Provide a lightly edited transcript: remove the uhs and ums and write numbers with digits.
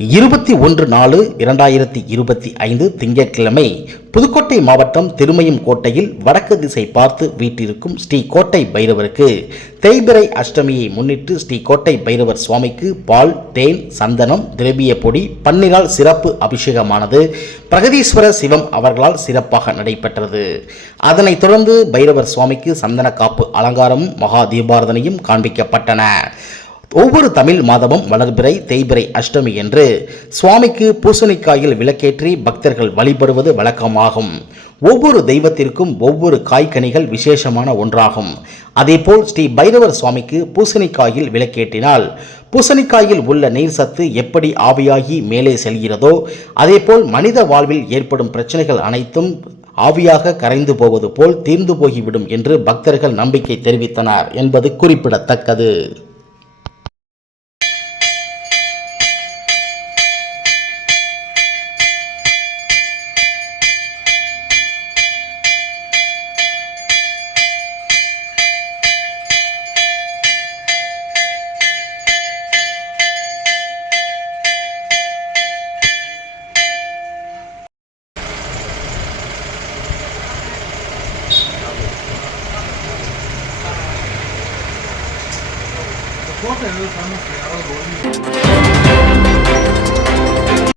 21/4/2025 திங்கட்கிழமை புதுக்கோட்டை மாவட்டம் திருமயம் கோட்டையில் வடக்கு திசை பார்த்து வீட்டிருக்கும் ஸ்ரீ கோட்டை பைரவருக்கு தேய்பிறை அஷ்டமியை முன்னிட்டு ஸ்ரீ கோட்டை பைரவர் சுவாமிக்கு பால், தேன், சந்தனம், திரவிய பொடி, பன்னீரால் சிறப்பு அபிஷேகமானது பிரகதீஸ்வர சிவம் அவர்களால் சிறப்பாக நடைபெற்றது. அதனைத் தொடர்ந்து பைரவர் சுவாமிக்கு சந்தன காப்பு அலங்காரமும் மகா தீபாரதனையும் காண்பிக்கப்பட்டன. ஒவ்வொரு தமிழ் மாதமும் வளர்பிறை, தேய்பிறை அஷ்டமி என்று சுவாமிக்கு பூசணிக்காயில் விளக்கேற்றி பக்தர்கள் வழிபடுவது வழக்கமாகும். ஒவ்வொரு தெய்வத்திற்கும் ஒவ்வொரு காய்கனிகள் விசேஷமான ஒன்றாகும். அதேபோல் ஸ்ரீ பைரவர் சுவாமிக்கு பூசணிக்காயில் விளக்கேற்றினால் பூசணிக்காயில் உள்ள நீர் சத்து எப்படி ஆவியாகி மேலே செல்கிறதோ அதேபோல் மனித வாழ்வில் ஏற்படும் பிரச்சனைகள் அனைத்தும் ஆவியாக கரைந்து போவது போல் தீர்ந்து போகிவிடும் என்று பக்தர்கள் நம்பிக்கை தெரிவித்தனர் என்பது குறிப்பிடத்தக்கது. கோட்டை எதுவும் ஃபேமஸ்.